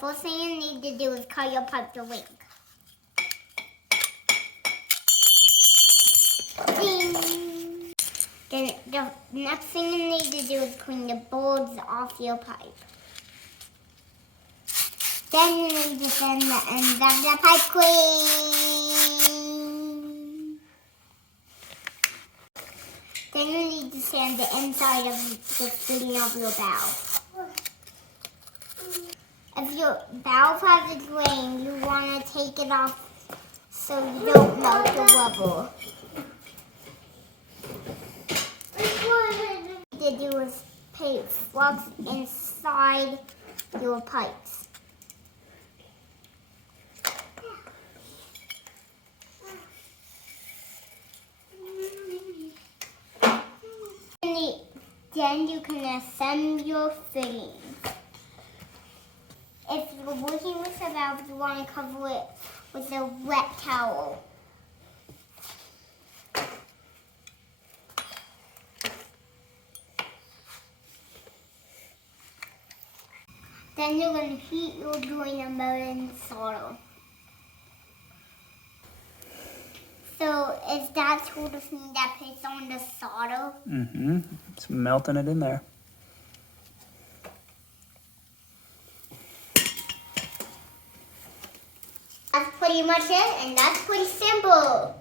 first thing you need to do is cut your pipe to length. Ding! Then the next thing you need to do is clean the boards off your pipe. Then you need to sand the ends of the pipe clean. Then you need to sand the inside of the fitting of your valve. If your valve has a drain, you want to take it off so you don't melt the rubber. What you need to do is paint flux inside your pipes. Then you can assemble your fittings. If you're working with a valve, you want to cover it with a wet towel. Then you're going to heat your joint and molten solder. So is that sort of thing that puts on the solder? Mm-hmm. It's melting it in there. That's pretty much it, and that's pretty simple.